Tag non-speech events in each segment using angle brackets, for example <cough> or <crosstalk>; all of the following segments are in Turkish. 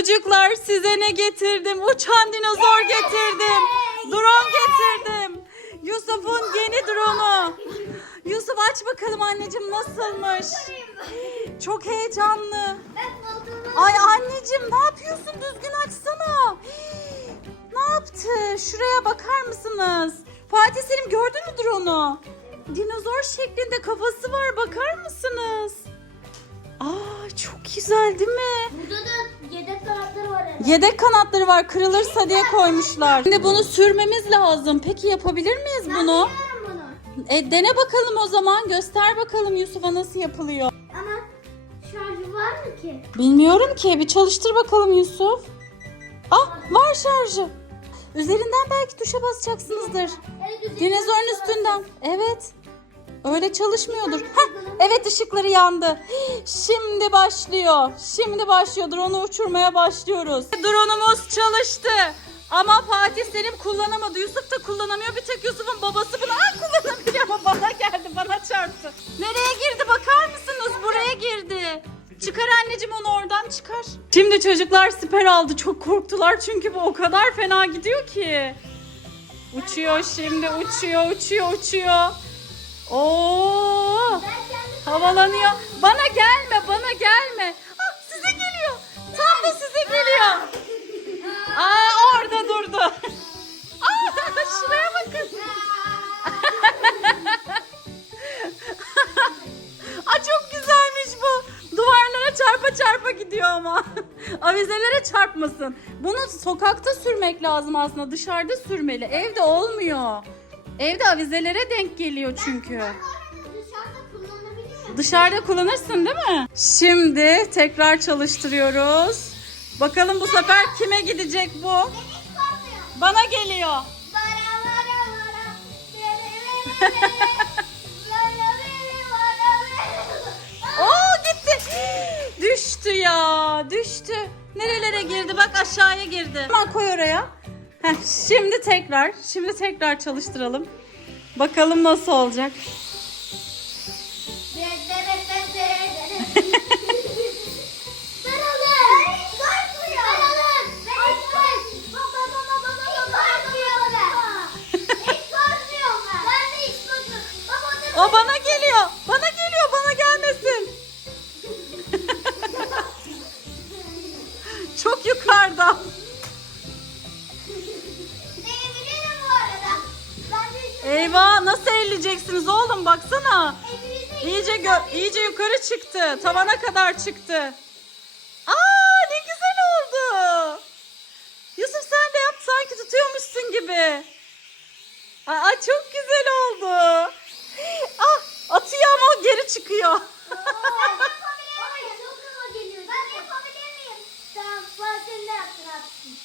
Çocuklar size ne getirdim? Uçan dinozor getirdim. Drone getirdim. Yusuf'un yeni drone'u. Yusuf aç bakalım anneciğim nasılmış? Çok heyecanlı. Ay anneciğim ne yapıyorsun? Düzgün açsana. Ne yaptı? Şuraya bakar mısınız? Fatih Selim gördün mü drone'u? Dinozor şeklinde kafası var. Bakar mısınız? Aa çok güzel değil mi? Burada da yedek kanatları var herhalde. Yedek kanatları var kırılırsa diye koymuşlar. Şimdi bunu sürmemiz lazım. Peki yapabilir miyiz bunu? Biliyorum bunu. E, dene bakalım o zaman. Göster bakalım Yusuf'a nasıl yapılıyor. Ama şarjı var mı ki? Bilmiyorum ki. Bir çalıştır bakalım Yusuf. Ah var şarjı. Üzerinden belki tuşa basacaksınızdır. Evet, Dinozorun üstünden. Evet. Öyle çalışmıyordur. Heh, evet ışıkları yandı. Şimdi başlıyor. Şimdi başlıyor. Drone'u uçurmaya başlıyoruz. Drone'umuz çalıştı. Ama Fatih Selim kullanamadı. Yusuf da kullanamıyor. Bir tek Yusuf'un babası bunu Aa, kullanabiliyor <laughs> ama bana geldi. Bana çarptı. Nereye girdi bakar mısınız? Buraya girdi. Çıkar anneciğim onu oradan çıkar. Şimdi çocuklar siper aldı. Çok korktular çünkü bu o kadar fena gidiyor ki. Uçuyor şimdi uçuyor uçuyor uçuyor. Oo! Havalanıyor. Bana gelme, bana gelme. Ah, size geliyor. Tam da size geliyor. Aa, orada durdu. <laughs> Aa, şuraya bakın. <laughs> Aa, çok güzelmiş bu. Duvarlara çarpa çarpa gidiyor ama. <laughs> Avizelere çarpmasın. Bunu sokakta sürmek lazım aslında. Dışarıda sürmeli. Evde olmuyor. Evde avizelere denk geliyor çünkü. dışarıda? Dışarıda kullanırsın değil mi? Şimdi tekrar çalıştırıyoruz. Bakalım bu sefer kime gidecek bu? Bana geliyor. <laughs> Oo gitti. Düştü ya. Düştü. Nerelere girdi? Bak aşağıya girdi. Hemen koy oraya. Şimdi tekrar. Şimdi tekrar çalıştıralım. Bakalım nasıl olacak. O bana geliyor. Bana geliyor. Bana gelmesin. <laughs> Çok yukarıda. Eyvah nasıl elleyeceksiniz oğlum baksana. İyice gö- iyice yukarı çıktı. Tavana kadar çıktı. Aa ne güzel oldu. Yusuf sen de yap sanki tutuyormuşsun gibi. Aa çok güzel oldu. Ah atıyor ama geri çıkıyor. Ay çok hava geliyor. Ben yapabilir miyim? Tamam sen de yaptın atsın.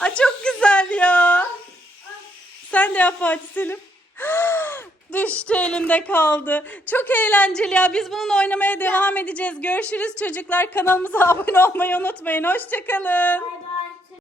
Aa çok güzel ya. Sen de yap Selim. <gasps> Düştü elinde kaldı. Çok eğlenceli ya. Biz bununla oynamaya devam edeceğiz. Görüşürüz çocuklar. Kanalımıza <laughs> abone olmayı unutmayın. Hoşçakalın. Bay.